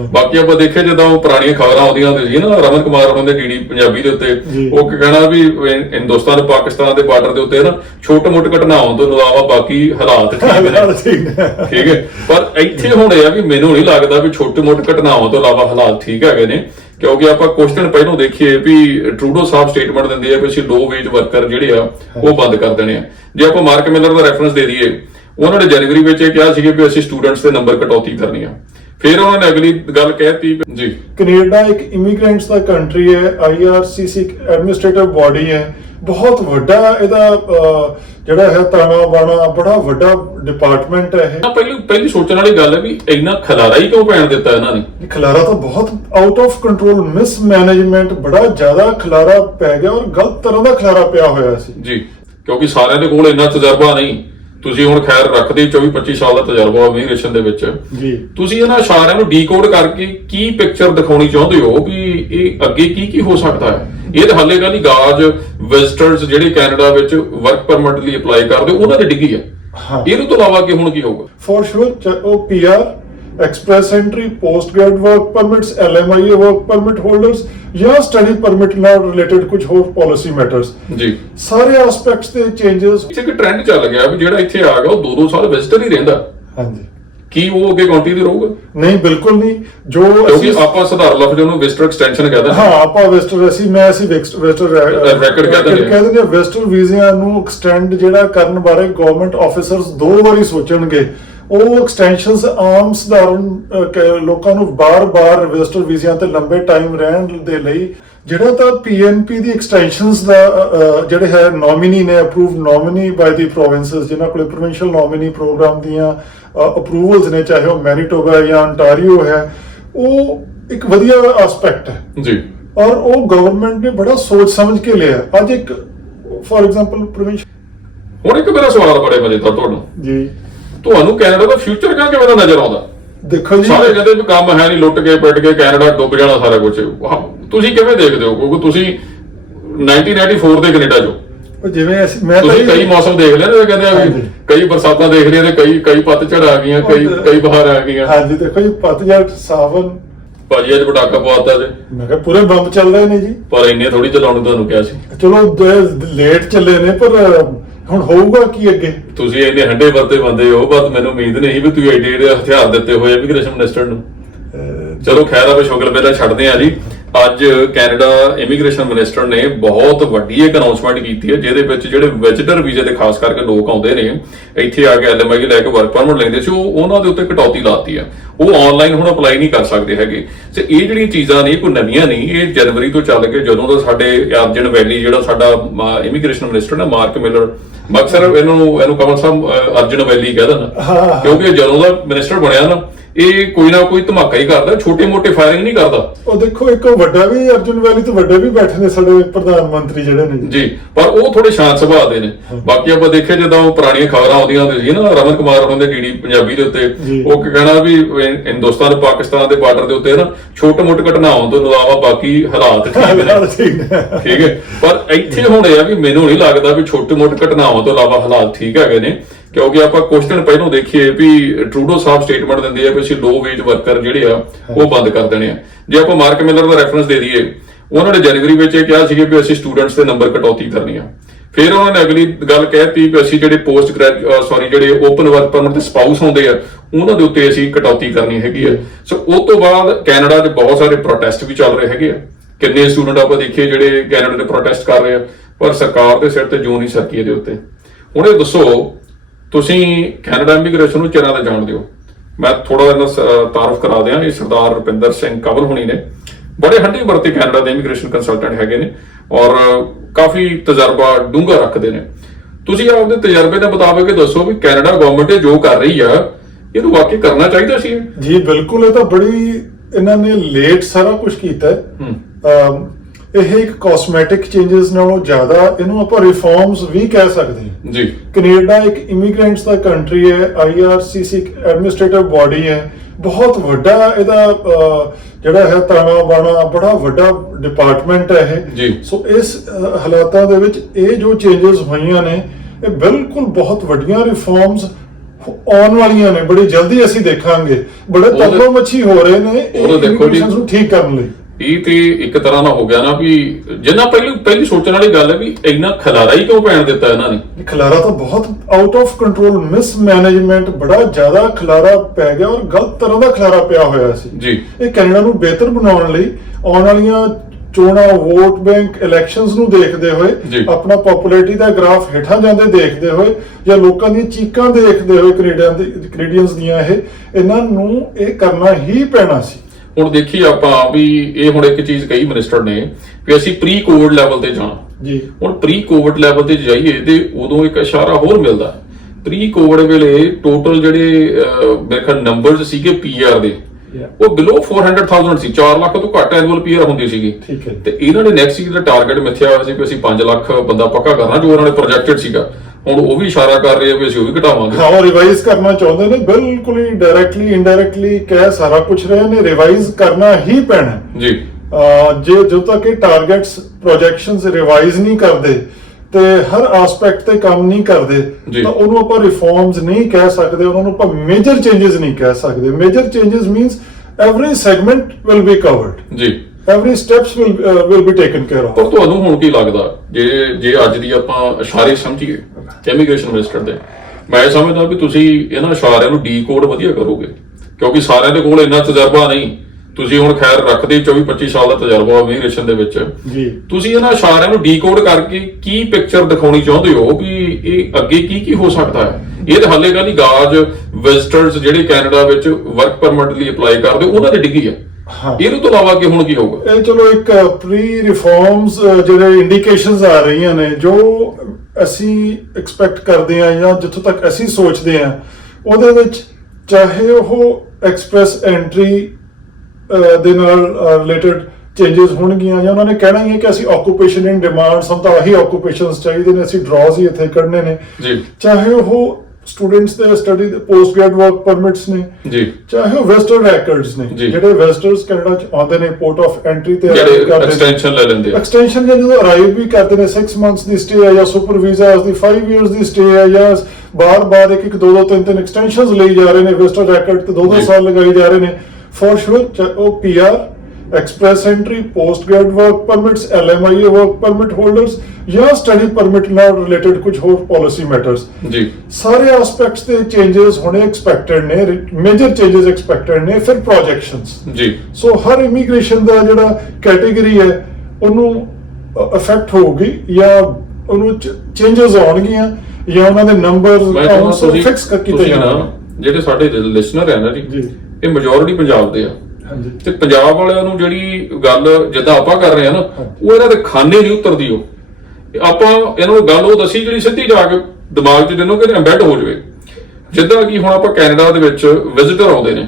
ਬਾਕੀ ਆਪਾਂ ਦੇਖਿਆ ਜਦੋਂ ਉਹ ਪੁਰਾਣੀਆਂ ਖਬਰਾਂ ਆਉਂਦੀਆਂ ਹੁੰਦੀਆਂ ਸੀ ਨਾ ਰਮਨ ਕੁਮਾਰ ਉਹਨਾਂ ਦੇ ਡੀਡੀ ਪੰਜਾਬੀ ਦੇ ਉੱਤੇ। ਉਹ ਕਹਿਣਾ ਵੀ ਹਿੰਦੁਸਤਾਨ ਪਾਕਿਸਤਾਨ ਦੇ ਬਾਰਡਰ ਦੇ ਉੱਤੇ ਨਾ ਛੋਟੇ-ਮੋਟੇ ਘਟਨਾਵਾਂ ਤੋਂ ਇਲਾਵਾ ਬਾਕੀ ਹਾਲਾਤ ਠੀਕ ਨੇ। ਠੀਕ ਹੈ। ਪਰ ਇੱਥੇ ਹੁਣ ਇਹ ਆ ਵੀ ਮੈਨੂੰ ਨਹੀਂ ਲੱਗਦਾ ਵੀ ਛੋਟੇ-ਮੋਟੇ ਘਟਨਾਵਾਂ ਤੋਂ ਇਲਾਵਾ ਹਾਲਾਤ ਠੀਕ ਹੈਗੇ ਨੇ ਕਿਉਂਕਿ ਆਪਾਂ ਕੁਐਸਚਨ ਪਹਿਲਾਂ ਦੇਖੀਏ ਵੀ ਟਰੂਡੋ ਸਾਹਿਬ ਸਟੇਟਮੈਂਟ ਦਿੰਦੇ ਆ ਕਿ ਅਸੀਂ ਲੋ ਵੇਜ ਵਰਕਰ ਜਿਹੜੇ ਆ ਉਹ ਬੰਦ ਕਰ ਦੇਣੇ ਆ। ਜੇ ਆਪਾਂ ਮਾਰਕ ਮਿਲਰ ਦਾ ਰੈਫਰੈਂਸ ਦੇ ਦਈਏ ਉਹਨਾਂ ਨੇ ਜਨਵਰੀ ਵਿੱਚ ਇਹ ਕਿਹਾ ਸੀ ਕਿ ਅਸੀਂ ਸਟੂਡੈਂਟਸ ਦੇ ਨੰਬਰ ਕਟੌਤੀ ਕਰਨੀ ਆ। ਫਿਰ ਉਹਨਾਂ ਨੇ ਅਗਲੀ ਗੱਲ ਕਹਿਤੀ ਜੀ। ਕੈਨੇਡਾ ਇੱਕ ਇਮੀਗ੍ਰੈਂਟਸ ਦਾ ਕੰਟਰੀ ਹੈ ਆਈਆਰਸੀਸੀ ਇੱਕ ਐਡਮਿਨਿਸਟ੍ਰੇਟਿਵ ਬਾਡੀ ਹੈ। ਬਹੁਤ ਵੱਡਾ ਇਹਦਾ ਜਿਹੜਾ ਹੈ ਤਾਣਾ ਬਾਣਾ ਬੜਾ ਵੱਡਾ ਡਿਪਾਰਟਮੈਂਟ ਹੈ ਤਾਂ ਪਹਿਲੀ ਪਹਿਲੀ ਸੋਚਣ ਵਾਲੀ ਗੱਲ ਹੈ ਵੀ ਇੰਨਾ ਖਲਾਰਾ ਹੀ ਕਿਉਂ ਪੈਣ ਦਿੱਤਾ ਇਹਨਾਂ ਨੇ? ਇਹ ਖਲਾਰਾ ਤਾਂ ਬਹੁਤ out of control mismanagement ਬੜਾ ਜ਼ਿਆਦਾ ਖਲਾਰਾ ਪੈ ਗਿਆ ਔਰ ਗਲਤ ਤਰ੍ਹਾਂ ਦਾ ਖਲਾਰਾ ਪਿਆ ਹੋਇਆ ਸੀ। ਜੀ ਕਿਉਂਕਿ ਸਾਰਿਆਂ ਦੇ ਕੋਲ ਇੰਨਾ ਤਜਰਬਾ ਨਹੀਂ। ਤੁਸੀਂ ਹੁਣ ਖੈਰ ਰੱਖਦੇ 24 25 ਸਾਲ ਦਾ ਤਜਰਬਾ ਇਮੀਗ੍ਰੇਸ਼ਨ ਦੇ ਵਿੱਚ। ਜੀ। ਤੁਸੀਂ ਇਹਨਾਂ ਇਸ਼ਾਰਿਆਂ ਨੂੰ ਡੀਕੋਡ ਕਰਕੇ ਕੀ ਪਿਕਚਰ ਦਿਖਾਉਣੀ ਚਾਹੁੰਦੇ ਹੋ ਵੀ ਇਹ ਅੱਗੇ ਕੀ ਕੀ ਹੋ ਸਕਦਾ ਹੈ? ਇਹ ਤਾਂ ਹੱਲੇ ਗੱਲ ਹੀ ਗਾਜ ਵਿਜ਼ਿਟਰਸ ਜਿਹੜੇ ਕੈਨੇਡਾ ਵਿੱਚ ਵਰਕ ਪਰਮਿਟ ਲਈ ਅਪਲਾਈ ਕਰਦੇ ਉਹਨਾਂ ਤੇ ਡਿੱਗੀ ਹੈ। ਹਾਂ। ਇਹਨੂੰ ਤੋਂ ਇਲਾਵਾ ਕੀ ਹੁਣ ਕੀ ਹੋਊਗਾ? ਫੋਰ ਸ਼ੋਰ ਉਹ PR express entry post grad work permits LMIA work permit holders ਜਾਂ ਸਟੱਡੀ ਪਰਮਿਟ ਨਾਲ ਰਿਲੇਟਡ ਕੁਝ ਹੋਰ ਪਾਲਿਸੀ ਮੈਟਰਸ ਜੀ ਸਾਰੇ ਐਸਪੈਕਟਸ ਤੇ ਚੇਂजेस ਇੱਥੇ ਇੱਕ ਟ੍ਰੈਂਡ ਚੱਲ ਗਿਆ ਵੀ ਜਿਹੜਾ ਇੱਥੇ ਆ ਗਿਆ ਉਹ ਦੋ ਦੋ ਸਾਲ ਵਿਜ਼ਟਰ ਹੀ ਰਹਿੰਦਾ ਹਾਂਜੀ ਕੀ ਉਹ ਅੱਗੇ ਕੰਟੀਨਿਊ ਰਹੂਗਾ ਨਹੀਂ ਬਿਲਕੁਲ ਨਹੀਂ ਜੋ ਕਿਉਂਕਿ ਅਸੀਂ ਆਪਾਂ ਸਧਾਰਨ ਲਫ਼ਜ਼ ਉਹਨੂੰ ਵਿਜ਼ਟਰ ਐਕਸਟੈਂਸ਼ਨ ਕਹਿੰਦੇ ਹਾਂ ਆਪਾਂ ਵੈਸਟਰ ਅਸੀਂ ਮੈਂ ਅਸੀਂ ਵੈਸਟਰ record ਕਹਿ ਦਿੰਦੇ ਹਾਂ। ਕਹਿੰਦੇ ਨੇ ਵੈਸਟਰ ਵੀਜ਼ਿਆਂ ਨੂੰ ਐਕਸਟੈਂਡ ਜਿਹੜਾ ਕਰਨ ਬਾਰੇ ਗਵਰਨਮੈਂਟ ਆਫੀਸਰਸ ਦੋ ਵਾਰੀ ਸੋਚਣਗੇ ਉਹ ਐਕਸਟੈਂਸ਼ਨਸ ਆਮ ਸਧਾਰਨ ਲੋਕਾਂ ਨੂੰ ਬਾਰ-ਬਾਰ ਵੈਸਟਰ ਵੀਜ਼ਿਆਂ ਤੇ ਲੰਬੇ ਟਾਈਮ ਰਹਿਣ ਦੇ ਲਈ ਜਿਹੜਾ ਤਾਂ ਪੀਐਨਪੀ ਦੀ ਐਕਸਟੈਂਸ਼ਨਸ ਦਾ ਜਿਹੜੇ ਹੈ ਨੋਮਿਨੀ ਨੇ approved nominee by the provinces ਜਿਨ੍ਹਾਂ ਕੋਲੇ ਪ੍ਰੋਵਿੰਸ਼ੀਅਲ ਨੋਮਿਨੀ ਪ੍ਰੋਗਰਾਮ ਦੀਆਂ ਅਪਰੂਵਲਸ ਨੇ ਚਾਹੇ ਉਹ ਮੈਨੀਟੋਬਾ ਜਾਂ ਅੰਟਾਰੀਓ ਹੈ ਉਹ ਇੱਕ ਵਧੀਆ ਐਸਪੈਕਟ ਹੈ। ਜੀ। ਔਰ ਉਹ ਗਵਰਨਮੈਂਟ ਨੇ ਬੜਾ ਸੋਚ ਸਮਝ ਕੇ ਲਿਆ। ਅੱਜ ਇੱਕ ਫੋਰ ਐਗਜ਼ਾਮਪਲ ਪ੍ਰੋਵਿੰਸ਼ ਹੁਣ ਇੱਕ ਮੇਰਾ ਸਵਾਲ ਬੜੇ ਮਜ਼ੇਦਾਰ ਤੁਹਾਨੂੰ ਜੀ। ਤੁਹਾਨੂੰ ਕੈਨੇਡਾ ਦਾ ਫਿਊਚਰ ਕਿਆ ਕਿਵੇਂ ਦਾ ਨਜ਼ਰ ਆਉਂਦਾ? ਦੇਖੋ ਜੀ ਸਾਰੇ ਕਹਿੰਦੇ ਵੀ ਕੰਮ ਹੈ ਨਹੀਂ ਲੁੱਟ ਕੇ ਪਿੱਟ ਕੇ ਕੈਨੇਡਾ ਡੁੱਬ ਜਾਣਾ ਸਾਰਾ ਕੁਝ ਤੁਸੀਂ ਕਿਵੇਂ ਦੇਖਦੇ ਹੋ? ਕਿਉਂਕਿ ਤੁਸੀਂ 1994 ਦੇ ਕੈਨੇਡਾ ਜੋ ਜਿਵੇਂ ਮੈਂ ਤਾਂ ਕਈ ਮੌਸਮ ਦੇਖ ਲਿਆ ਨਾ ਕਹਿੰਦੇ ਆ। ਕਈ ਬਰਸਾਤਾਂ ਦੇਖ ਲਈਆਂ ਤੇ ਕਈ ਕਈ ਪਤਝੜ ਆ ਗਈਆਂ ਕਈ ਕਈ ਬਹਾਰ ਆ ਗਈਆਂ। ਹਾਂਜੀ ਦੇਖੋ ਜੀ ਪਤਝੜ ਸਾਵਨ। ਭਾਜੀ ਅੱਜ ਪਟਾਕਾ ਪਵਾਤਾ ਜੇ ਮੈਂ ਕਿਹਾ ਪੂਰੇ ਬੰਬ ਚੱਲ ਰਹੇ ਨੇ ਜੀ। ਪਰ ਇੰਨੇ ਥੋੜੀ ਚਲਾਉਣ ਤੁਹਾਨੂੰ ਕਿਹਾ ਸੀ। ਚਲੋ ਲੇਟ ਚੱਲੇ ਨੇ ਪਰ ਹੁਣ ਹੋਊਗਾ ਕੀ ਅੱਗੇ? ਤੁਸੀਂ ਇੰਨੇ ਹੰਡੇ ਵਰਤੇ ਬੰਦੇ ਹੋ ਬਸ ਮੈਨੂੰ ਉਮੀਦ ਨਹੀਂ ਵੀ ਤੁਸੀਂ ਐਡੇ ਐਡੇ ਹਥਿਆਰ ਦਿੱਤੇ ਹੋਏ ਇਮੀਗ੍ਰੇਸ਼ਨ ਮਿਨਿਸਟਰ ਨੂੰ। ਚਲੋ ਖੈਰ ਆ ਵੀ ਸ਼ੁਗਲ ਪਹਿਲਾਂ ਛੱਡਦੇ ਆ ਜੀ। ਅੱਜ ਕੈਨੇਡਾ ਇਮੀਗ੍ਰੇਸ਼ਨ ਮਿਨਿਸਟਰ ਨੇ ਬਹੁਤ ਵੱਡੀ ਇੱਕ ਅਨਾਉਂਸਮੈਂਟ ਕੀਤੀ ਹੈ ਜਿਹਦੇ ਵਿੱਚ ਜਿਹੜੇ ਵਿਜ਼ਟਰ ਵੀਜ਼ੇ ਤੇ ਖਾਸ ਕਰਕੇ ਲੋਕ ਆਉਂਦੇ ਨੇ ਇੱਥੇ ਆ ਕੇ ਐਲਐਮਆਈ ਲੈ ਕੇ ਵਰਕ ਪਰਮਿਟ ਲੈਂਦੇ ਸੀ ਉਹ ਉਹਨਾਂ ਦੇ ਉੱਤੇ ਕਟੌਤੀ ਲਾਤੀ ਆ ਉਹ ਆਨਲਾਈਨ ਹੁਣ ਅਪਲਾਈ ਨਹੀਂ ਕਰ ਸਕਦੇ ਹੈਗੇ। ਤੇ ਇਹ ਜਿਹੜੀਆਂ ਚੀਜ਼ਾਂ ਨੇ ਕੋਈ ਨਵੀਆਂ ਨਹੀਂ ਇਹ ਜਨਵਰੀ ਤੋਂ ਚੱਲ ਕੇ ਜਦੋਂ ਦਾ ਸਾਡੇ ਅਰਜਨ ਵੈਲੀ ਜਿਹੜਾ ਸਾਡਾ ਇਮੀਗ੍ਰੇਸ਼ਨ ਮਿਨਿਸਟਰ ਨੇ ਮਾਰਕ ਮਿਲਰ ਮਕਸਰ ਇਹਨੂੰ ਇਹਨੂੰ ਕਮਲ ਸਾਹਿਬ ਅਰਜਨ ਵੈਲੀ ਕਹਿ ਦੇਣ ਹਾਂ। ਕਿਉਂਕਿ ਜਦੋਂ ਦਾ ਮਿਨਿਸਟਰ ਬਣਿਆ ਨਾ ਇਹ ਕੋਈ ਨਾ ਕੋਈ ਧਮਾਕਾ ਹੀ ਕਰਦਾ ਛੋਟੇ ਮੋਟੇ ਫਾਇਰਿੰਗ ਨਹੀਂ ਕਰਦਾ। ਉਹ ਦੇਖੋ ਇੱਕ ਵੱਡਾ ਵੀ ਅਰਜੁਨ ਵੈਲੀ ਤੋਂ ਵੱਡੇ ਵੀ ਬੈਠੇ ਨੇ ਸਾਡੇ ਪ੍ਰਧਾਨ ਮੰਤਰੀ ਜਿਹੜੇ ਨੇ। ਜੀ ਪਰ ਉਹ ਥੋੜੇ ਸ਼ਾਂਤ ਸੁਭਾਅ ਦੇ ਨੇ। ਬਾਕੀ ਆਪਾਂ ਦੇਖਿਆ ਜਦੋਂ ਉਹ ਪੁਰਾਣੀਆਂ ਖਬਰਾਂ ਆਉਂਦੀਆਂ ਹੁੰਦੀਆਂ ਸੀ ਨਾ ਰਮਨ ਕੁਮਾਰ ਉਹਨਾਂ ਦੇ ਡੀਡੀ ਪੰਜਾਬੀ ਦੇ ਉੱਤੇ। ਉਹ ਕਹਿਣਾ ਵੀ ਹਿੰਦੁਸਤਾਨ ਪਾਕਿਸਤਾਨ ਦੇ ਬਾਰਡਰ ਦੇ ਉੱਤੇ ਨਾ ਛੋਟੇ ਮੋਟੇ ਘਟਨਾਵਾਂ ਤੋਂ ਇਲਾਵਾ ਬਾਕੀ ਹਾਲਾਤ ਠੀਕ ਨੇ। ਠੀਕ ਨੇ। ਠੀਕ ਹੈ। ਪਰ ਇੱਥੇ ਹੁਣ ਇਹ ਆ ਵੀ ਮੈਨੂੰ ਨਹੀਂ ਲੱਗਦਾ ਵੀ ਛੋਟੇ ਮੋਟੇ ਘਟਨਾਵਾਂ ਤੋਂ ਇਲਾਵਾ ਹਾਲਾਤ ਠੀਕ ਹੈਗੇ ਨੇ। ਕਿਉਂਕਿ ਆਪਾਂ ਕੁਐਸਚਨ ਪਹਿਲਾਂ ਦੇਖੀਏ ਵੀ ਟਰੂਡੋ ਸਾਹਿਬ ਸਟੇਟਮੈਂਟ ਦਿੰਦੇ ਆ ਕਿ ਅਸੀਂ ਲੋ ਵੇਜ ਵਰਕਰ ਜਿਹੜੇ ਆ ਉਹ ਬੰਦ ਕਰ ਦੇਣੇ ਆ। ਜੇ ਆਪਾਂ ਮਾਰਕ ਮਿਲਰ ਦਾ ਰੈਫਰੈਂਸ ਦੇ ਦਈਏ ਉਹਨਾਂ ਨੇ ਜਨਵਰੀ ਵਿੱਚ ਇਹ ਕਿਹਾ ਸੀ ਕਿ ਅਸੀਂ ਸਟੂਡੈਂਟਸ ਦੇ ਨੰਬਰ ਕਟੌਤੀ ਕਰਨੀ ਆ। ਫਿਰ ਉਹਨਾਂ ਨੇ ਅਗਲੀ ਗੱਲ ਕਹਿਤੀ ਕਿ ਅਸੀਂ ਜਿਹੜੇ ਪੋਸਟ ਗ੍ਰੈਜ ਸੌਰੀ ਜਿਹੜੇ ਓਪਨ ਵਰਕ ਪਰਮਿਟ ਦੇ ਸਪਾਊਸ ਹੁੰਦੇ ਆ ਉਹਨਾਂ ਦੇ ਉੱਤੇ ਅਸੀਂ ਕਟੌਤੀ ਕਰਨੀ ਹੈਗੀ ਆ। ਸੋ ਉਸ ਤੋਂ ਬਾਅਦ ਕੈਨੇਡਾ 'ਚ ਬਹੁਤ ਸਾਰੇ ਪ੍ਰੋਟੈਸਟ ਵੀ ਚੱਲ ਰਹੇ ਹੈਗੇ ਆ। ਕਿੰਨੇ ਸਟੂਡੈਂਟ ਆਪਾਂ ਦੇਖੀਏ ਜਿਹੜੇ ਕੈਨੇਡਾ ਦੇ ਪ੍ਰੋਟੈਸਟ ਕਰ ਰਹੇ ਆ ਪਰ ਸਰਕਾਰ ਦੇ ਸਿਰ ਤੇ ਜੂ ਨਹੀਂ ਸਰਕੀ ਇਹਦੇ ਉੱਤੇ। ਹੁਣ ਇਹ ਦੱਸੋ ਤੁਸੀਂ ਕੈਨੇਡਾ ਇਮੀਗ੍ਰੇਸ਼ਨ ਨੂੰ ਚਿਰਾਂ ਦਾ ਜਾਣਦੇ ਹੋ ਮੈਂ ਥੋੜਾ ਇਹਨਾਂ ਤਾਰਫ ਕਰਾ ਦਿਆਂ ਇਹ ਸਰਦਾਰ ਰੁਪਿੰਦਰ ਸਿੰਘ ਕਵਲ ਹੁਣੀ ਨੇ। ਬੜੇ ਹੰਢੇ ਵਰਤੇ ਕੈਨੇਡਾ ਦੇ ਇਮੀਗ੍ਰੇਸ਼ਨ ਕੰਸਲਟੈਂਟ ਹੈਗੇ ਨੇ ਔਰ ਕਾਫੀ ਤਜਰਬਾ ਡੂੰਘਾ ਰੱਖਦੇ ਨੇ। ਤੁਸੀਂ ਆਪਦੇ ਤਜਰਬੇ ਦੇ ਮੁਤਾਬਕ ਦੱਸੋ ਵੀ ਕੈਨੇਡਾ ਗਵਰਨਮੈਂਟ ਜੋ ਕਰ ਰਹੀ ਆ ਇਹਨੂੰ ਵਾਕਈ ਕਰਨਾ ਚਾਹੀਦਾ ਸੀ ਜੀ ਬਿਲਕੁਲ ਇਹ ਤਾਂ ਬੜੀ ਇਹਨਾਂ ਨੇ ਲੇਟ ਸਾਰਾ ਕੁਝ ਕੀਤਾ ਹੈ। ਇਹ ਇੱਕ ਕਾਸਮੈਟਿਕ ਚੇਂजेस ਨਾਲੋਂ ਜ਼ਿਆਦਾ ਇਹਨੂੰ ਆਪਾਂ ਰਿਫਾਰਮਸ ਵੀ ਕਹਿ ਸਕਦੇ ਹਾਂ। ਜੀ। ਕੈਨੇਡਾ ਇੱਕ ਇਮੀਗ੍ਰੈਂਟਸ ਦਾ ਕੰਟਰੀ ਹੈ ਆਈਆਰਸੀਸੀ ਐਡਮਿਨਿਸਟ੍ਰੇਟਿਵ ਬਾਡੀ ਹੈ। ਬਹੁਤ ਵੱਡਾ ਇਹਦਾ ਜਿਹੜਾ ਹੈ ਤਾਣਾ ਬਾਣਾ ਬੜਾ ਵੱਡਾ ਡਿਪਾਰਟਮੈਂਟ ਹੈ ਇਹ। ਸੋ ਇਸ ਹਾਲਾਤਾਂ ਦੇ ਵਿੱਚ ਇਹ ਜੋ ਚੇਂजेस ਹੋਈਆਂ ਨੇ ਇਹ ਬਿਲਕੁਲ ਬਹੁਤ ਵੱਡੀਆਂ ਰਿਫਾਰਮਸ ਆਉਣ ਵਾਲੀਆਂ ਨੇ। ਬੜੀ ਜਲਦੀ ਅਸੀਂ ਦੇਖਾਂਗੇ। ਬੜੇ ਤੱਕੋ ਮੱਛੀ ਹੋ ਰਹੇ ਨੇ ਇਹ ਦੇਖੋ ਜੀ। ਠੀਕ ਕਰਨ ਲਈ। ਇਹ ਤੇ ਇੱਕ ਤਰ੍ਹਾਂ ਦਾ ਹੋ ਗਿਆ ਨਾ ਵੀ ਜਿੰਨਾ ਪਹਿਲੀ ਪਹਿਲੀ ਸੋਚਣ ਵਾਲੀ ਗੱਲ ਹੈ ਵੀ ਇੰਨਾ ਖਲਾਰਾ ਹੀ ਕਿਉਂ ਪੈਣ ਦਿੱਤਾ ਇਹਨਾਂ ਨੇ? ਖਲਾਰਾ ਤਾਂ ਬਹੁਤ out of control mismanagement ਬੜਾ ਜ਼ਿਆਦਾ ਖਲਾਰਾ ਪੈ ਗਿਆ ਔਰ ਗਲਤ ਤਰ੍ਹਾਂ ਦਾ ਖਲਾਰਾ ਪਿਆ ਹੋਇਆ ਸੀ। ਜੀ। ਇਹ ਕੈਨੇਡਾ ਨੂੰ ਬਿਹਤਰ ਬਣਾਉਣ ਲਈ ਆਉਣ ਵਾਲੀਆਂ ਚੋਣਾਂ ਵੋਟ ਬੈਂਕ ਇਲੈਕਸ਼ਨਸ ਨੂੰ ਦੇਖਦੇ। ਹੋਏ ਆਪਣਾ ਪਪੂਲੈਰਿਟੀ ਦਾ ਗ੍ਰਾਫ ਹੇਠਾਂ ਜਾਂਦੇ ਦੇਖਦੇ ਹੋਏ ਜਾਂ ਲੋਕਾਂ ਦੀਆਂ ਚੀਕਾਂ ਦੇਖਦੇ ਹੋਏ ਕੈਨੇਡੀਅਨ ਦੇ ਕੈਨੇਡੀਅਨਸ ਦੀਆਂ ਇਹ ਇਹਨਾਂ ਨੂੰ ਇਹ ਕਰਨਾ ਹੀ ਪੈਣਾ ਸੀ। ਹੁਣ ਦੇਖੀ ਆਪਾਂ ਵੀ ਇਹ ਹੁਣ ਇੱਕ ਚੀਜ਼ ਕਹੀ ਮਿਨਿਸਟਰ ਨੇ ਵੀ ਅਸੀਂ ਪ੍ਰੀ ਕੋਵਿਡ ਲੈਵਲ ਤੇ ਜਾਣਾ। ਜੀ। ਹੁਣ ਪ੍ਰੀ ਕੋਵਿਡ ਲੈਵਲ ਤੇ ਜਾਈਏ ਤੇ ਉਦੋਂ ਇੱਕ ਇਸ਼ਾਰਾ ਹੋਰ ਮਿਲਦਾ। ਪ੍ਰੀ ਕੋਵਿਡ ਵੇਲੇ ਟੋਟਲ ਜਿਹੜੇ ਮੇਰੇ ਖਿਆਲ ਨੰਬਰਸ ਸੀਗੇ ਪੀਆਰ ਦੇ. ਉਹ ਬਿਲੋ 400000 ਸੀ। 4 ਲੱਖ ਤੋਂ ਘੱਟ ਐਨੂਅਲ ਪੀਆਰ ਹੁੰਦੀ ਸੀਗੀ। ਠੀਕ ਹੈ। ਤੇ ਇਹਨਾਂ ਨੇ ਨੈਕਸਟ ਈਅਰ ਦਾ ਟਾਰਗੇਟ ਮਿੱਥਿਆ ਹੋਇਆ ਸੀ ਕਿ ਅਸੀਂ 5 ਲੱਖ ਬੰਦਾ ਪੱਕਾ ਕਰਨਾ ਜੋ ਉਹਨਾਂ ਨੇ ਪ੍ਰੋਜੈਕਟਡ ਸੀਗਾ। ਔਰ ਉਹ ਵੀ ਇਸ਼ਾਰਾ ਕਰ ਰਹੇ ਆ ਵੀ ਅਸੀਂ ਉਹ ਵੀ ਘਟਾਵਾਂਗੇ। ਹਾਂ ਉਹ ਰਿਵਾਈਜ਼ ਕਰਨਾ ਚਾਹੁੰਦੇ ਨੇ ਬਿਲਕੁਲ ਹੀ ਡਾਇਰੈਕਟਲੀ ਇਨਡਾਇਰੈਕਟਲੀ ਕਹਿ ਸਾਰਾ ਕੁਝ ਰਹੇ ਨੇ ਰਿਵਾਈਜ਼ ਕਰਨਾ ਹੀ ਪੈਣਾ। ਜੀ। ਜੇ ਜਦੋਂ ਤੱਕ ਇਹ ਟਾਰਗੇਟਸ ਪ੍ਰੋਜੈਕਸ਼ਨਸ ਰਿਵਾਈਜ਼ ਨਹੀਂ ਕਰਦੇ ਤੇ ਹਰ ਐਸਪੈਕਟ ਤੇ ਕੰਮ ਨਹੀਂ ਕਰਦੇ ਤਾਂ ਉਹਨੂੰ ਆਪਾਂ ਰਿਫਾਰਮਸ ਨਹੀਂ ਕਹਿ ਸਕਦੇ ਉਹਨਾਂ ਨੂੰ ਆਪਾਂ ਮੇਜਰ ਚੇਂजेस ਨਹੀਂ ਕਹਿ ਸਕਦੇ। Major changes means every segment will be covered ਜੀ। Every steps will will be taken care of ਪਰ ਤੁਹਾਨੂੰ ਹੁਣ ਕੀ ਲੱਗਦਾ? ਜੇ ਜੇ ਅੱਜ ਦੀ ਆਪਾਂ ਇਸ਼ਾਰੇ ਸਮਝੀਏ ਇਮੀਗ੍ਰੇਸ਼ਨ ਮਿਨਿਸਟਰ ਦੇ ਮੈਂ ਸਮਝਦਾ ਵੀ ਤੁਸੀਂ ਇਹਨਾਂ ਇਸ਼ਾਰਿਆਂ ਨੂੰ ਡੀਕੋਡ ਵਧੀਆ ਕਰੋਗੇ। ਕਿਉਂਕਿ ਸਾਰਿਆਂ ਦੇ ਕੋਲ ਇੰਨਾ ਤਜਰਬਾ ਨਹੀਂ। ਤੁਸੀਂ ਹੁਣ ਖੈਰ ਰੱਖਦੇ 24 25 ਸਾਲ ਦਾ ਤਜਰਬਾ ਇਮੀਗ੍ਰੇਸ਼ਨ ਦੇ ਵਿੱਚ। ਜੀ। ਤੁਸੀਂ ਇਹਨਾਂ ਇਸ਼ਾਰਿਆਂ ਨੂੰ ਡੀਕੋਡ ਕਰਕੇ ਕੀ ਪਿਕਚਰ ਦਿਖਾਉਣੀ ਚਾਹੁੰਦੇ ਹੋ ਵੀ ਇਹ ਅੱਗੇ ਕੀ ਕੀ ਹੋ ਸਕਦਾ ਹੈ? ਇਹ ਤਾਂ ਹਾਲੇ ਗੱਲ ਹੀ ਗਾਜ ਵਿਜ਼ਟਰਸ ਜਿਹੜੇ ਕੈਨੇਡਾ ਵਿੱਚ ਵਰਕ ਪਰਮਿਟ ਲਈ ਅਪਲਾਈ ਕਰਦੇ ਉਹਨਾਂ ਦੇ ਡਿੱਗੀ ਹੈ। ਹਾਂ। ਇਹਦੇ ਤੋਂ ਇਲਾਵਾ ਅੱਗੇ ਹੁਣ ਕੀ ਹੋਊਗਾ? ਇਹ ਚਲੋ ਇੱਕ ਪ੍ਰੀ ਰਿਫਾਰਮਸ ਜਿਹੜੇ ਇੰਡੀਕੇਸ਼ਨਸ ਆ ਰਹੀਆਂ ਨੇ ਜੋ ਅਸੀਂ ਐਕਸਪੈਕਟ ਕਰਦੇ ਆ ਜਾਂ ਜਿੱਥੋਂ ਤੱਕ ਅਸੀਂ ਸੋਚਦੇ ਆ ਉਹਦੇ ਵਿੱਚ ਚਾਹੇ ਉਹ ਐਕਸਪ੍ਰੈਸ ਐਂਟਰੀ ਦੇ ਨਾਲ ਰਿਲੇਟਡ ਚੇਂजेस ਹੋਣਗੀਆਂ ਜਾਂ ਉਹਨਾਂ ਨੇ ਕਹਿਣਾ ਹੀ ਹੈ ਕਿ ਅਸੀਂ ਆਕੂਪੇਸ਼ਨ ਇਨ ਡਿਮਾਂਡ ਸਾਨੂੰ ਤਾਂ ਆਹੀ ਆਕੂਪੇਸ਼ਨਸ ਚਾਹੀਦੇ ਨੇ ਅਸੀਂ ਡਰਾਜ਼ ਹੀ ਇੱਥੇ ਕੱਢਣੇ ਨੇ। ਜੀ। ਚਾਹੇ ਉਹ ਸਟੂਡੈਂਟਸ ਦੇ ਸਟੱਡੀ ਦੇ ਪੋਸਟ ਗ੍ਰੈਡ ਵਰਕ ਪਰਮਿਟਸ ਨੇ ਜੀ ਚਾਹੇ ਉਹ ਵੈਸਟਰਨ ਰੈਕਰਡਸ ਨੇ। ਜਿਹੜੇ ਵੈਸਟਰਨਸ ਕੈਨੇਡਾ ਚ ਆਉਂਦੇ ਨੇ ਪੋਰਟ ਆਫ ਐਂਟਰੀ ਤੇ। ਐਕਸਟੈਂਸ਼ਨ ਲੈ ਲੈਂਦੇ ਆ ਐਕਸਟੈਂਸ਼ਨ ਜਾਂ ਜਦੋਂ ਅਰਾਈਵ ਵੀ ਕਰਦੇ ਨੇ 6 ਮੰਥਸ ਦੀ ਸਟੇ ਹੈ ਜਾਂ ਸੁਪਰ ਵੀਜ਼ਾ ਦੀ 5 ਇਅਰਸ ਦੀ ਸਟੇ ਹੈ ਜਾਂ ਬਾਰ-ਬਾਰ ਇੱਕ ਇੱਕ ਦੋ ਦੋ ਤਿੰਨ ਤਿੰਨ ਐਕਸਟੈਂਸ਼ਨਸ ਲਈ ਜਾ ਰਹੇ ਨੇ ਵੈਸਟਰਨ ਰੈਕਰਡ ਤੇ ਦੋ ਦੋ। ਸਾਲ ਲਗਾਈ ਜਾ ਰਹੇ ਨੇ ਫॉर ਸ਼ੋਰ ਉਹ PR express entry post grad work permits LMIA work permit holders ਜਾਂ ਸਟੱਡੀ ਪਰਮਿਟ ਨਾਲ ਰਿਲੇਟਡ ਕੁਝ ਹੋਰ ਪਾਲਿਸੀ ਮੈਟਰਸ ਜੀ। ਸਾਰੇ ਐਸਪੈਕਟਸ ਤੇ ਚੇਂजेस ਹੋਣੇ ਐਕਸਪੈਕਟਡ ਨੇ ਮੇਜਰ ਚੇਂजेस ਐਕਸਪੈਕਟਡ ਨੇ ਫਿਰ ਪ੍ਰੋਜੈਕਸ਼ਨਸ ਜੀ। ਸੋ ਹਰ ਇਮੀਗ੍ਰੇਸ਼ਨ ਦਾ ਜਿਹੜਾ ਕੈਟਾਗਰੀ ਹੈ ਉਹਨੂੰ ਅਫੈਕਟ ਹੋਊਗੀ ਜਾਂ ਉਹਨੂੰ ਚੇਂजेस ਆਉਣਗੀਆਂ ਜਾਂ ਉਹਨਾਂ ਦੇ ਨੰਬਰ ਫਿਕਸ ਕੀਤੇ ਜਾਣਗੇ ਜਿਹੜੇ ਸਾਡੇ ਲਿਸਨਰ ਹੈ ਨਾ ਜੀ ਪੰਜਾਬ ਦੇ ਆ। ਤੇ ਪੰਜਾਬ ਵਾਲਿਆਂ ਨੂੰ ਜਿਹੜੀ ਗੱਲ ਜਿੱਦਾਂ ਆਪਾਂ ਕਰ ਰਹੇ ਆ ਨਾ ਉਹ ਇਹਨਾਂ ਦੇ ਖਾਨੇ ਨਹੀਂ ਉਤਰਦੀ ਉਹ। ਆਪਾਂ ਇਹਨਾਂ ਨੂੰ ਗੱਲ ਉਹ ਦੱਸੀ ਜਿਹੜੀ ਸਿੱਧੀ ਜਾ ਕੇ ਦਿਮਾਗ 'ਚ ਜਿਹਨੂੰ ਕਿ ਐਮਬੈਡ ਹੋ ਜਾਵੇ। ਜਿੱਦਾਂ ਕਿ ਹੁਣ ਆਪਾਂ ਕੈਨੇਡਾ ਦੇ ਵਿੱਚ ਵਿਜ਼ਿਟਰ ਆਉਂਦੇ ਨੇ।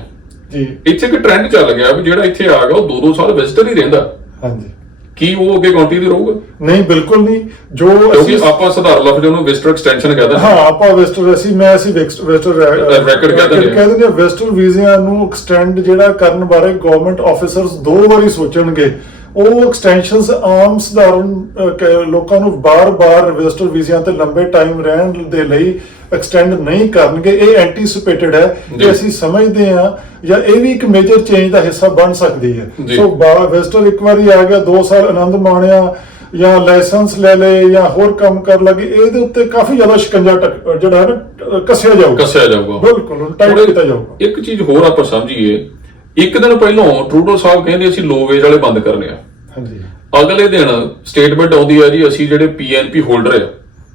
ਜੀ। ਇੱਥੇ ਇੱਕ ਟ੍ਰੈਂਡ ਚੱਲ ਗਿਆ ਵੀ ਜਿਹੜਾ ਇੱਥੇ ਆ ਗਿਆ ਉਹ 2-2 ਸਾਲ ਵਿਜ਼ਿਟਰ ਹੀ ਰਹਿੰਦਾ। ਹਾਂਜੀ। ਕੀ ਉਹ ਅੱਗੇ ਕੰਟੀਨਿਊ ਰਹੂਗਾ? ਨਹੀਂ ਬਿਲਕੁਲ ਨਹੀਂ। ਜੋ ਕਿਉਂਕਿ ਅਸੀਂ ਆਪਾਂ ਸਧਾਰਨ ਲਫ਼ਜ਼ ਉਹਨੂੰ ਵਿਜ਼ਟਰ ਐਕਸਟੈਂਸ਼ਨ ਕਹਿੰਦੇ ਹਾਂ। ਆਪਾਂ ਵੈਸਟਰ ਅਸੀਂ ਮੈਂ ਅਸੀਂ ਵੈਸਟਰ Record ਕਹਿ ਦਿੰਦੇ। ਕਹਿੰਦੇ ਨੇ ਵੈਸਟਰ ਵੀਜ਼ਿਆਂ ਨੂੰ ਐਕਸਟੈਂਡ ਜਿਹੜਾ ਕਰਨ ਬਾਰੇ ਗਵਰਨਮੈਂਟ ਆਫੀਸਰਸ ਦੋ ਵਾਰੀ ਸੋਚਣਗੇ। ਉਹ ਐਕਸਟੈਂਸ਼ਨਸ ਆਮ ਸਧਾਰਨ ਲੋਕਾਂ ਨੂੰ ਬਾਰ-ਬਾਰ ਵੈਸਟਰ ਵੀਜ਼ਿਆਂ ਤੇ ਲੰਬੇ ਟਾਈਮ ਰਹਿਣ ਦੇ ਲਈ ਐਕਸਟੈਂਡ ਨਹੀਂ ਕਰਨਗੇ। ਇਹ ਐਂਟੀਸਿਪੇਟਡ ਹੈ। ਕਿ ਅਸੀਂ ਸਮਝਦੇ ਹਾਂ ਜਾਂ ਇਹ ਵੀ ਇੱਕ ਮੇਜਰ ਚੇਂਜ ਦਾ ਹਿੱਸਾ ਬਣ ਸਕਦੀ ਹੈ। ਸੋ ਬਾ ਵੈਸਟਰ ਇੱਕ ਵਾਰੀ ਆ ਗਿਆ 2 ਸਾਲ ਆਨੰਦ ਮਾਣਿਆ ਜਾਂ ਲਾਇਸੈਂਸ ਲੈ ਲਏ ਜਾਂ ਹੋਰ ਕੰਮ ਕਰ ਲਗੇ ਇਹਦੇ ਉੱਤੇ ਕਾਫੀ ਜ਼ਿਆਦਾ ਸ਼ਿਕੰਜਾ ਜਿਹੜਾ ਹੈ ਨਾ ਕੱਸਿਆ ਜਾਊਗਾ। ਕੱਸਿਆ ਜਾਊਗਾ। ਬਿਲਕੁਲ ਟਾਈਟ ਕੀਤਾ ਜਾਊਗਾ। ਇੱਕ ਚੀਜ਼ ਹੋਰ ਆਪਾਂ ਸਮਝੀਏ ਇੱਕ ਦਿਨ ਪਹਿਲਾਂ ਟਰੂਡੋ ਸਾਹਿਬ ਕਹਿੰਦੇ ਅਸੀਂ ਲੋ ਵੇਜ ਵਾਲੇ ਬੰਦ ਕਰਨੇ ਆ। ਹਾਂਜੀ। ਅਗਲੇ ਦਿਨ ਸਟੇਟਮੈਂਟ ਆਉਂਦੀ ਹੈ ਜੀ, ਅਸੀਂ ਜਿਹੜੇ ਪੀਐਨਪੀ ਹੋਲਡਰ ਆ,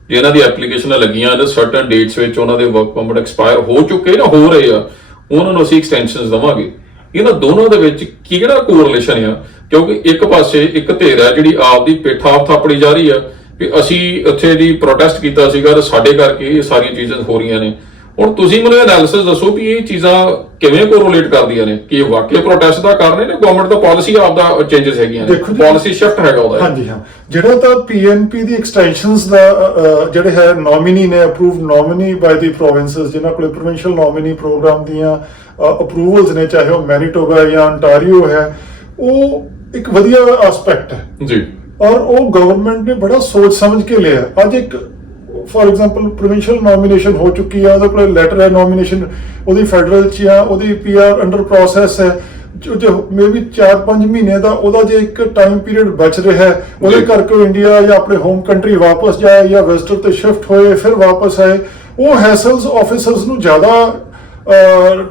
ਜਿਨ੍ਹਾਂ ਦੀ ਐਪਲੀਕੇਸ਼ਨਾਂ ਲੱਗੀਆਂ ਨੇ ਸਰਟਨ ਡੇਟਸ ਵਿੱਚ ਉਹਨਾਂ ਦੇ ਵਰਕ ਪਰਮਿਟ ਐਕਸਪਾਇਰ ਹੋ ਚੁੱਕੇ ਨਾ ਹੋ ਰਹੇ ਆ, ਉਹਨਾਂ ਨੂੰ ਅਸੀਂ ਐਕਸਟੈਂਸ਼ਨਸ ਦਵਾਂਗੇ। ਇਹਨਾਂ ਦੋਨਾਂ ਦੇ ਵਿੱਚ ਕਿਹੜਾ ਕੋਰਿਲੇਸ਼ਨ ਆ? ਕਿਉਂਕਿ ਇੱਕ ਪਾਸੇ ਇੱਕ ਧਿਰ ਹੈ ਜਿਹੜੀ ਆਪਦੀ ਪਿੱਠ ਆਪ ਥਾਪੜੀ ਜਾ ਰਹੀ ਆ, ਵੀ ਅਸੀਂ ਇੱਥੇ ਦੀ ਪ੍ਰੋਟੈਸਟ ਕੀਤਾ ਸੀਗਾ ਤੇ ਸਾਡੇ ਕਰਕੇ ਇਹ ਸਾਰੀਆਂ ਚੀਜ਼ਾਂ ਹੋ ਰਹੀਆਂ ਨੇ। ਹੁਣ ਤੁਸੀਂ ਮੈਨੂੰ ਐਨਾਲਿਸਿਸ ਦੱਸੋ ਵੀ ਇਹ ਚੀਜ਼ਾਂ ਕਿਵੇਂ ਕੋਰਿਲੇਟ ਕਰਦੀਆਂ ਨੇ? ਕਿ ਇਹ ਵਾਕਿਆ ਪ੍ਰੋਟੈਸਟ ਦਾ ਕਾਰਨ ਹੈ ਜਾਂ ਗਵਰਨਮੈਂਟ ਦਾ ਪਾਲਿਸੀ ਆਪਦਾ ਚੇਂਜਸ ਹੈਗੀਆਂ ਨੇ? ਦੇਖੋ ਜੀ- ਪਾਲਿਸੀ ਸ਼ਿਫਟ ਹੈਗਾ ਉਹਦਾ। ਹਾਂਜੀ ਹਾਂ। ਜਿਹੜਾ ਤਾਂ ਪੀਐਨਪੀ ਦੀ ਐਕਸਟੈਂਸ਼ਨਸ ਦਾ ਅ, ਅ, ਜਿਹੜੇ ਹੈ ਨੋਮਿਨੀ ਨੇ approved nominee by the provinces ਜਿਨ੍ਹਾਂ ਕੋਲੇ ਪ੍ਰੋਵਿੰਸ਼ੀਅਲ ਨੋਮਿਨੀ ਪ੍ਰੋਗਰਾਮ ਦੀਆਂ ਅਪਰੂਵਲਸ ਨੇ ਚਾਹੇ ਉਹ ਮੈਨੀਟੋਬਾ ਜਾਂ ਅੰਟਾਰੀਓ ਹੈ ਉਹ ਇੱਕ ਵਧੀਆ ਐਸਪੈਕਟ ਹੈ। ਜੀ। ਔਰ ਉਹ ਗਵਰਨਮੈਂਟ ਨੇ ਬੜਾ ਸੋਚ ਸਮਝ ਕੇ ਲਿਆ। ਅੱਜ ਇੱਕ ਫੋਰ ਐਗਜ਼ਾਮਪਲ ਪ੍ਰੋਵਿੰਸ਼ੀਅਲ ਨੋਮੀਨੇਸ਼ਨ ਹੋ ਚੁੱਕੀ ਆ ਉਹਦੇ ਕੋਲ ਲੈਟਰ ਹੈ ਨੋਮੀਨੇਸ਼ਨ ਉਹਦੀ ਫੈਡਰਲ ਚ ਆ ਉਹਦੀ ਪੀਆਰ ਅੰਡਰ ਪ੍ਰੋਸੈਸ ਹੈ ਜੋ ਮੇਬੀ 4-5 ਮਹੀਨੇ ਦਾ ਉਹਦਾ ਜੇ ਇੱਕ ਟਾਈਮ ਪੀਰੀਅਡ ਬਚ ਰਿਹਾ ਹੈ ਉਹਦੇ। ਕਰਕੇ ਉਹ ਇੰਡੀਆ ਜਾਂ ਆਪਣੇ ਹੋਮ ਕੰਟਰੀ ਵਾਪਸ ਜਾਏ ਜਾਂ ਵੈਸਟਰ ਤੇ ਸ਼ਿਫਟ ਹੋਏ ਫਿਰ ਵਾਪਸ ਆਏ ਉਹ ਹੈਸਲਸ ਆਫੀਸਰਸ ਨੂੰ ਜ਼ਿਆਦਾ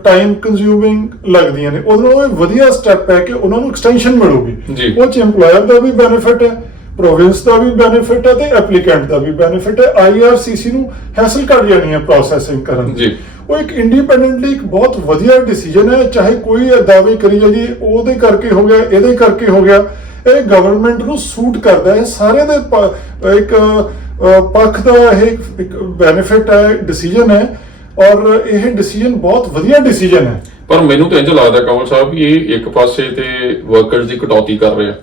ਟਾਈਮ ਕੰਜ਼ਿਊਮਿੰਗ ਲੱਗਦੀਆਂ ਨੇ ਨਾਲੋਂ ਇਹ ਵਧੀਆ ਸਟੈਪ ਹੈ ਕਿ ਉਹਨਾਂ ਨੂੰ ਐਕਸਟੈਂਸ਼ਨ। ਮਿਲੂਗੀ ਉਹ ਚ EMPLOYER ਦਾ ਵੀ ਬੈਨੀਫਿਟ ਹੈ ਪ੍ਰੋਵਿੰਸ ਦਾ ਵੀ ਬੈਨੀਫਿਟ ਹੈ ਤੇ ਐਪਲੀਕੈਂਟ ਦਾ ਵੀ ਬੈਨੀਫਿਟ ਹੈ ਆਈਆਰਸੀਸੀ ਨੂੰ ਹੈਸਲ ਘਟ ਜਾਣੀ ਹੈ ਪ੍ਰੋਸੈਸਿੰਗ ਕਰਨ। ਜੀ। ਉਹ ਇੱਕ ਇੰਡੀਪੈਂਡੈਂਟਲੀ ਇੱਕ ਬਹੁਤ ਵਧੀਆ ਡਿਸੀਜਨ ਹੈ ਚਾਹੇ ਕੋਈ ਦਾਅਵੇ ਕਰੀ ਜਾਏ ਜੀ ਉਹਦੇ ਕਰਕੇ ਹੋ ਗਿਆ ਇਹਦੇ ਕਰਕੇ ਹੋ ਗਿਆ ਇਹ ਗਵਰਨਮੈਂਟ ਨੂੰ ਸੂਟ ਕਰਦਾ ਹੈ ਸਾਰੇ ਦੇ ਇੱਕ ਪੱਖ ਦਾ ਇਹ ਇੱਕ ਬੈਨੀਫਿਟ ਹੈ ਡਿਸੀਜਨ ਹੈ ਔਰ ਇਹ ਡਿਸੀਜਨ ਬਹੁਤ ਵਧੀਆ ਡਿਸੀਜਨ ਹੈ ਪਰ ਮੈਨੂੰ ਤਾਂ ਇੰਜ ਲੱਗਦਾ ਕਮਲ ਸਾਹਿਬ ਵੀ ਇਹ ਇੱਕ ਪਾਸੇ ਤੇ ਵਰਕਰਸ ਦੀ ਕਟੌਤੀ ਕਰ ਰਿਹਾ।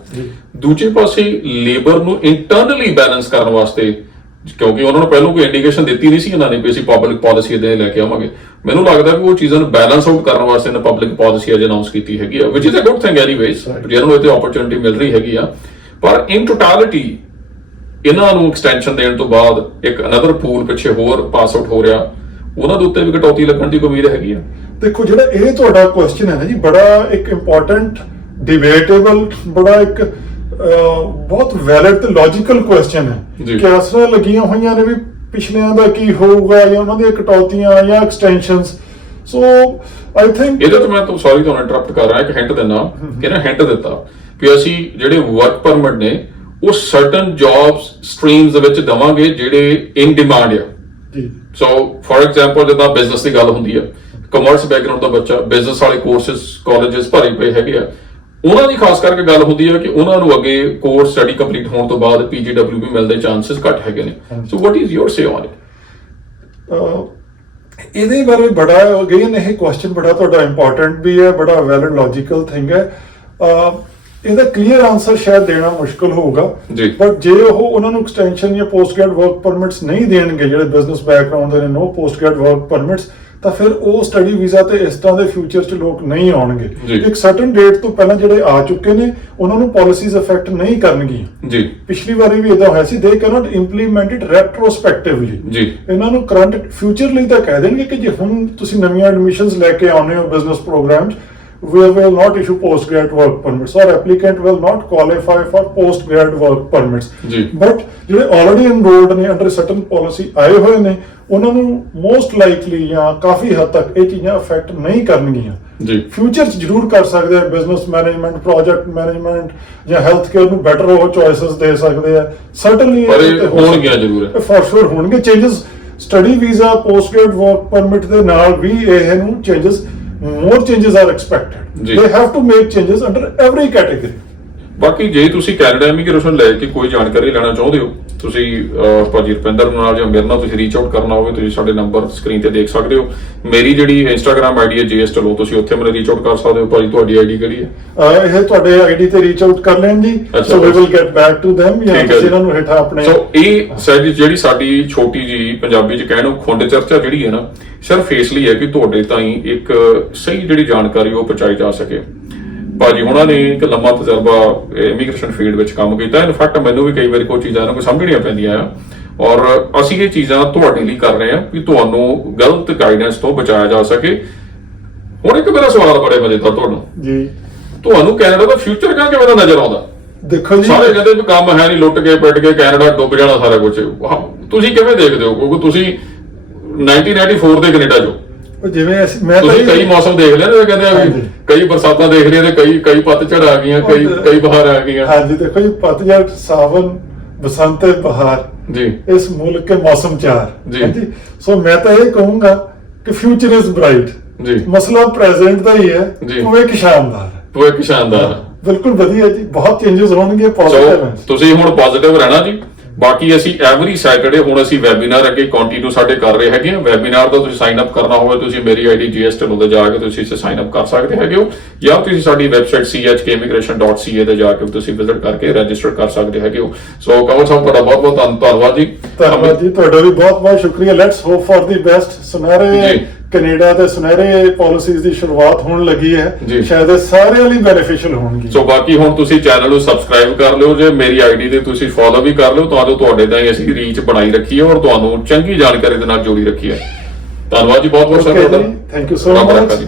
ਦੂਜੇ ਪਾਸੇ ਲੇਬਰ ਨੂੰ ਇੰਟਰਨਲੀ ਬੈਲੈਂਸ ਕਰਨ ਵਾਸਤੇ ਕਿਉਂਕਿ ਉਹਨਾਂ ਨੂੰ ਪਹਿਲਾਂ ਕੋਈ ਇੰਡੀਕੇਸ਼ਨ ਦਿੱਤੀ ਨਹੀਂ ਸੀ ਇਹਨਾਂ ਨੇ ਵੀ ਅਸੀਂ ਪਬਲਿਕ ਪਾਲਿਸੀ ਦੇ ਲੈ ਕੇ ਆਵਾਂਗੇ। ਮੈਨੂੰ ਲੱਗਦਾ ਕਿ ਉਹ ਚੀਜ਼ਾਂ ਨੂੰ ਬੈਲੈਂਸ ਆਊਟ ਕਰਨ ਵਾਸਤੇ ਇਹਨਾਂ ਪਬਲਿਕ ਪਾਲਿਸੀ ਅਜੇ ਅਨਾਉਂਸ ਕੀਤੀ ਹੈਗੀ ਆ which is a good thing anyways. ਜਿਹਨਾਂ ਨੂੰ ਇਹ ਤੇ ਓਪਰਚੁਨਿਟੀ ਮਿਲ ਰਹੀ ਹੈਗੀ ਆ। ਪਰ ਇਨ ਟੋਟੈਲਿਟੀ ਇਹਨਾਂ ਨੂੰ ਐਕਸਟੈਂਸ਼ਨ ਦੇਣ ਤੋਂ ਬਾਅਦ ਇੱਕ ਅਨਦਰ ਪੂਲ ਪਿੱਛੇ ਹੋਰ ਪਾਸ ਆਊਟ ਹੋ ਰਿਹਾ। ਉਹਨਾਂ ਦੇ ਉੱਤੇ ਵੀ ਕਟੌਤੀ ਲੱਗਣ ਦੀ ਉਮੀਦ ਹੈਗੀ ਆ। ਦੇਖੋ ਜਿਹੜਾ ਇਹ ਤੁਹਾਡਾ ਕੁਐਸਚਨ ਹੈ ਨਾ ਜੀ ਬੜਾ ਇੱਕ ਇੰਪੋਰਟੈਂਟ ਡਿਬੇਟੇਬਲ ਬੜਾ ਇੱਕ ਬਹੁਤ ਵੈਲਿਡ ਤੇ ਲੌਜੀਕਲ ਕੁਐਸਚਨ ਹੈ। ਕਿ ਅਸਰਾਂ ਲੱਗੀਆਂ ਹੋਈਆਂ ਨੇ ਵੀ ਪਿਛਲਿਆਂ ਦਾ ਕੀ ਹੋਊਗਾ ਜਾਂ ਉਹਨਾਂ ਦੀਆਂ ਕਟੌਤੀਆਂ ਜਾਂ ਐਕਸਟੈਂਸ਼ਨਸ ਸੋ ਆਈ ਥਿੰਕ ਇਹਦੇ ਤੋਂ ਮੈਂ ਤੋਂ ਸੌਰੀ ਤੁਹਾਨੂੰ ਇੰਟਰਰਪਟ ਕਰ ਰਿਹਾ ਇੱਕ ਹਿੰਟ ਦਿੰਦਾ। ਕਿ ਨਾ ਹਿੰਟ ਦਿੱਤਾ? ਕਿ ਅਸੀਂ ਜਿਹੜੇ ਵਰਕ ਪਰਮਿਟ ਨੇ ਉਹ ਸਰਟਨ ਜੌਬਸ ਸਟਰੀਮਸ ਦੇ ਵਿੱਚ ਦਵਾਂਗੇ ਜਿਹੜੇ ਇਨ ਡਿਮਾਂਡ ਆ। ਸੋ ਫੋਰ ਐਗਜ਼ਾਮਪਲ ਜਦੋਂ ਬਿਜ਼ਨਸ ਦੀ ਗੱਲ ਹੁੰਦੀ ਆ ਕਮਰਸ ਬੈਕਗ੍ਰਾਉਂਡ ਦਾ ਬੱਚਾ ਬਿਜ਼ਨਸ ਵਾਲੇ ਕੋਰਸਸ ਕਾਲਜਸ ਭਰੇ ਪਏ ਹੈਗੇ ਆ ਉਹਨਾਂ ਦੀ ਖਾਸ ਕਰਕੇ ਗੱਲ ਹੁੰਦੀ ਹੈ ਕਿ ਉਹਨਾਂ ਨੂੰ ਅੱਗੇ ਕੋਰਸ ਸਟੱਡੀ ਕੰਪਲੀਟ ਹੋਣ ਤੋਂ ਬਾਅਦ ਪੀਜੀਡਬਲਯੂ ਵੀ ਮਿਲਣ ਦੇ ਚਾਂਸਸ ਘੱਟ ਹੈਗੇ ਨੇ। So what is your say on it ਇਹਦੇ ਬਾਰੇ ਬੜਾ ਅਗੇਨ ਇਹ ਕੁਐਸਚਨ ਬੜਾ ਤੁਹਾਡਾ ਇੰਪੋਰਟੈਂਟ ਵੀ ਹੈ ਬੜਾ ਵੈਲਿਡ ਲੌਜੀਕਲ ਥਿੰਗ ਹੈ। ਇਹਦਾ ਕਲੀਅਰ ਆਨਸਰ ਸ਼ਾਇਦ ਦੇਣਾ ਮੁਸ਼ਕਲ ਹੋਊਗਾ। ਜੀ। ਬਟ ਜੇ ਉਹ ਉਹਨਾਂ ਨੂੰ ਐਕਸਟੈਂਸ਼ਨ ਜਾਂ ਪੋਸਟ ਗ੍ਰੈਡ ਵਰਕ ਪਰਮਿਟਸ ਨਹੀਂ ਦੇਣਗੇ ਜਿਹੜੇ ਬਿਜ਼ਨਸ ਬੈਕਗ੍ਰਾਉਂਡ ਦੇ ਨੇ no post grad work permits ਤਾਂ ਫਿਰ ਉਹ ਸਟੱਡੀ ਵੀਜ਼ਾ ਤੇ ਇਸ ਤਰ੍ਹਾਂ ਦੇ ਫਿਊਚਰ 'ਚ ਲੋਕ ਨਹੀਂ ਆਉਣਗੇ। ਜੀ। ਇੱਕ ਸਰਟਨ ਡੇਟ ਤੋਂ ਪਹਿਲਾਂ ਜਿਹੜੇ ਆ ਚੁੱਕੇ ਨੇ ਉਹਨਾਂ ਨੂੰ ਪਾਲਿਸੀਜ਼ ਅਫੈਕਟ ਨਹੀਂ ਕਰਨਗੀਆਂ। ਜੀ। ਪਿਛਲੀ ਵਾਰੀ ਵੀ ਇਦਾਂ ਹੋਇਆ ਸੀ ਦੇ ਕੈਨੋਟ ਇੰਪਲੀਮੈਂਟ ਇਟ ਰੈਟਰੋਸਪੈਕਟਿਵਲੀ ਜੀ। ਇਹਨਾਂ ਨੂੰ ਕਰੰਟ ਫਿਊਚਰ ਲਈ ਤਾਂ ਕਹਿ ਦੇਣਗੇ ਕਿ ਜੇ ਹੁਣ ਤੁਸੀਂ ਨਵੀਆਂ ਐਡਮਿਸ਼ਨਸ ਲੈ ਕੇ ਆਉਨੇ ਹੋ business programs we will not issue post grad work permits or applicant will not qualify for post grad work permits। But ਜਿਹੜੇ ਆਲਰੇਡੀ enrolled ਨੇ ਅੰਡਰ ਸਰਟਨ ਪਾਲਿਸੀ ਆਏ ਹੋਏ ਨੇ ਉਹਨਾਂ ਨੂੰ ਮੋਸਟ ਲਾਈਕਲੀ ਜਾਂ ਕਾਫੀ ਹੱਦ ਤੱਕ ਇਹ ਚੀਜ਼ਾਂ ਅਫੈਕਟ ਨਹੀਂ ਕਰਨਗੀਆਂ ਜੀ ਫਿਊਚਰ ਚ ਜ਼ਰੂਰ ਕਰ ਸਕਦੇ ਆ ਬਿਜ਼ਨਸ ਮੈਨੇਜਮੈਂਟ ਪ੍ਰੋਜੈਕਟ ਮੈਨੇਜਮੈਂਟ ਜਾਂ ਹੈਲਥ ਕੇਅਰ ਨੂੰ ਬੈਟਰ ਉਹ ਚੋਇਸਸ ਦੇ ਸਕਦੇ ਆ ਸਰਟਨਲੀ ਪਰ ਇਹ ਹੋਣਗੀਆਂ ਜ਼ਰੂਰ ਹੈ। ਫॉर ਸ਼ੋਰ ਹੋਣਗੇ changes study visa post grad work permit ਦੇ ਨਾਲ ਵੀ ਇਹ ਨੂੰ changes more changes are expected. They have to make changes under every category ਬਾਕੀ ਜੇ ਤੁਸੀਂ ਕੈਨੇਡਾ ਇਮੀਗ੍ਰੇਸ਼ਨ ਲੈ ਕੇ ਕੋਈ ਜਾਣਕਾਰੀ ਲੈਣਾ ਚਾਹੁੰਦੇ ਹੋ ਤੁਸੀਂ ਭਾਜੀ ਰੁਪਿੰਦਰ ਨਾਲ ਜਾਂ ਮੇਰੇ ਨਾਲ ਤੁਸੀਂ ਰੀਚ ਆਊਟ ਕਰਨਾ ਹੋਵੇ ਤੁਸੀਂ ਸਾਡੇ ਨੰਬਰ ਸਕਰੀਨ ਤੇ ਦੇਖ ਸਕਦੇ ਹੋ ਮੇਰੀ ਜਿਹੜੀ ਇੰਸਟਾਗ੍ਰam ਆਈਡੀ ਹੈ ਜੀਐਸ ਟਲੋ ਤੁਸੀਂ ਉੱਥੇ ਮੈਨੂੰ ਰੀਚ ਆਊਟ ਕਰ ਸਕਦੇ ਹੋ ਭਾਜੀ ਤੁਹਾਡੀ ਆਈਡੀ ਕਿਹੜੀ ਹੈ ਇਹ ਤੁਹਾਡੇ ਆਈਡੀ ਤੇ ਰੀਚ ਆਊਟ ਕਰ ਲੈਣ ਜੀ so we. Will get back to them ਜਾਂ ਤੁਸੀਂ। ਇਹਨਾਂ ਨੂੰ ਹੇਠਾਂ ਆਪਣੇ ਸੋ ਇਹ ਸਾਡੀ ਜਿਹੜੀ ਸਾਡੀ ਛੋਟੀ ਜੀ ਪੰਜਾਬੀ ਚ ਕਹਿਣੋ ਖੁੰਡ ਚਰਚਾ ਜਿਹੜੀ ਹੈ ਨਾ ਸਿਰਫ ਇਸ ਲਈ ਹੈ ਕਿ ਤੁਹਾਡੇ ਤਾਈਂ ਇੱਕ ਸਹੀ ਜਿਹੜੀ ਜਾਣਕਾਰੀ ਉਹ ਪਹੁੰਚਾਈ ਜਾ ਸਕੇ ਭਾਜੀ ਉਹਨਾਂ ਨੇ ਇੱਕ ਲੰਮਾ ਤਜਰਬਾ ਇਮੀਗ੍ਰੇਸ਼ਨ ਫੀਲਡ ਵਿੱਚ ਕੰਮ ਕੀਤਾ। ਇਨਫੈਕਟ ਮੈਨੂੰ ਵੀ ਕਈ ਵਾਰੀ ਕੋਈ ਚੀਜ਼ਾਂ ਨਾ ਸਮਝਣੀਆਂ ਪੈਂਦੀਆਂ ਆ। ਔਰ ਅਸੀਂ ਇਹ ਚੀਜ਼ਾਂ ਤੁਹਾਡੇ ਲਈ ਕਰ ਰਹੇ ਹਾਂ ਕਿ ਤੁਹਾਨੂੰ ਗਲਤ ਗਾਈਡੈਂਸ ਤੋਂ ਬਚਾਇਆ ਜਾ ਸਕੇ। ਹੁਣ ਇੱਕ ਮੇਰਾ ਸਵਾਲ ਬੜੇ ਮਜ਼ੇਦਾਰ ਤੁਹਾਨੂੰ। ਜੀ। ਤੁਹਾਨੂੰ ਕੈਨੇਡਾ ਦਾ ਫਿਊਚਰ ਕਿਵੇਂ ਕਿਵੇਂ ਦਾ ਨਜ਼ਰ ਆਉਂਦਾ? ਦੇਖੋ ਜੀ। ਸਾਰੇ ਕਹਿੰਦੇ ਵੀ ਕੰਮ ਹੈ ਨਹੀਂ ਲੁੱਟ ਕੇ ਪਿੱਟ ਕੇ ਕੈਨੇਡਾ ਡੁੱਬ ਜਾਣਾ ਸਾਰਾ ਕੁਝ ਤੁਸੀਂ ਕਿਵੇਂ ਦੇਖਦੇ ਹੋ? ਕਿਉਂਕਿ ਤੁਸੀਂ 1994 ਦੇ ਕੈਨੇਡਾ ਜੋ। ਉਹ ਜਿਵੇਂ ਅਸੀਂ ਮੈਂ ਤਾਂ ਤੁਸੀਂ ਇਹ- ਕਈ ਮੌਸਮ ਦੇਖ ਲਿਆ ਨਾ ਕਹਿੰਦੇ ਆ ਵੀ ਹਾਂਜੀ। ਕਈ ਬਰਸਾਤਾਂ ਦੇਖ ਲਿਆ ਤੇ ਕਈ ਕਈ ਪਤਝੜ ਆ ਗਈਆਂ ਕਈ ਉਹ- ਕਈ ਬਹਾਰ ਆ ਗਈਆਂ। ਹਾਂਜੀ ਦੇਖੋ ਜੀ ਪਤਝੜ ਸਾਵਨ ਬਸੰਤ ਤੇ ਬਹਾਰ ਜੀ। ਇਸ ਮੁਲਕ ਕੇ ਮੌਸਮ ਚਾਰ ਜੀ। ਸੋ ਮੈਂ ਤਾਂ ਇਹ ਕਹੂੰਗਾ ਕਿ ਫਿਊਚਰ ਇਜ਼ ਬ੍ਰਾਈਟ ਜੀ। ਮਸਲਾ ਪ੍ਰੈਜ਼ੈਂਟ ਦਾ ਹੀ ਹੈ ਜੀ। ਭਵਿੱਖ ਸ਼ਾਨਦਾਰ ਹੈ। ਉਹ ਇੱਕ ਸ਼ਾਨਦਾਰ। ਬਿਲਕੁਲ ਵਧੀਆ ਜੀ ਬਹੁਤ ਚੇਂਜਸ ਹੋਣਗੇ ਸੋ ਪੋਜ਼ਿਟਿਵ ਤੁਸੀਂ ਹੁਣ ਪੋਜ਼ਿਟਿਵ ਰਹਿਣਾ ਜੀ। ਬਾਕੀ ਅਸੀਂ ਐਵਰੀ ਸੈਟਰਡੇ ਹੁਣ ਅਸੀਂ ਵੈਬਿਨਾਰ ਅੱਗੇ ਕੰਟੀਨਿਊ ਸਾਡੇ ਕਰ ਰਹੇ ਹੈਗੇ ਆ। ਵੈਬਿਨਾਰ ਦਾ ਤੁਸੀਂ ਸਾਈਨ ਅਪ ਕਰਨਾ ਹੋਵੇ ਤੁਸੀਂ ਮੇਰੀ ਆਈਡੀ ਜੀਐਸ ਟਲੋ ਤੇ ਜਾ ਕੇ ਤੁਸੀਂ ਇਸੇ ਸਾਈਨ ਅਪ ਕਰ ਸਕਦੇ ਹੈਗੇ ਹੋ। ਜਾਂ ਤੁਸੀਂ ਸਾਡੀ ਵੈਬਸਾਈਟ chkimmigration.ca ਤੇ ਜਾ ਕੇ ਤੁਸੀਂ ਵਿਜ਼ਿਟ ਕਰਕੇ ਰਜਿਸਟਰ ਕਰ ਸਕਦੇ ਹੈਗੇ ਹੋ। ਸੋ ਕਮਲ ਸਾਹਿਬ ਤੁਹਾਡਾ ਬਹੁਤ ਬਹੁਤ ਧੰਨ- ਧੰਨਵਾਦ ਜੀ। ਧੰਨਵਾਦ ਜੀ। ਤੁਹਾਡਾ ਵੀ ਬਹੁਤ ਬਹੁਤ ਸ਼ੁਕਰੀਆ let's hope for the best ਸੁਨਹਿਰੇ। Canada ਤੇ ਸੁਨਹਿਰੇ ਪਾਲਿਸੀਜ਼ ਦੀ ਸ਼ੁਰੂਆਤ ਹੋਣ ਲੱਗੀ। ਹੈ। ਸ਼ਾਇਦ ਇਹ ਸਾਰਿਆਂ ਲਈ ਬੈਨੀਫੀਸ਼ੀਅਲ ਹੋਣਗੀ ਸੋ ਬਾਕੀ ਹੁਣ ਤੁਸੀਂ ਚੈਨਲ ਨੂੰ ਸਬਸਕ੍ਰਾਈਬ ਕਰ ਲਿਓ ਜੇ ਮੇਰੀ ਆਈਡੀ ਤੇ ਤੁਸੀਂ ਫੋਲੋ ਵੀ ਕਰ ਲਿਓ ਤਾਂ ਜੋ ਤੁਹਾਡੇ ਤਾਂ ਅਸੀਂ ਰੀਚ ਬਣਾਈ ਰੱਖੀ ਹੈ ਔਰ ਤੁਹਾਨੂੰ ਚੰਗੀ ਜਾਣਕਾਰੀ ਦੇ ਨਾਲ ਜੋੜੀ ਰੱਖੀ ਹੈ। ਧੰਨਵਾਦ ਜੀ ਬਹੁਤ ਬਹੁਤ ਜੀ ਥੈਂਕ ਯੂ ਸੋ ਮਚ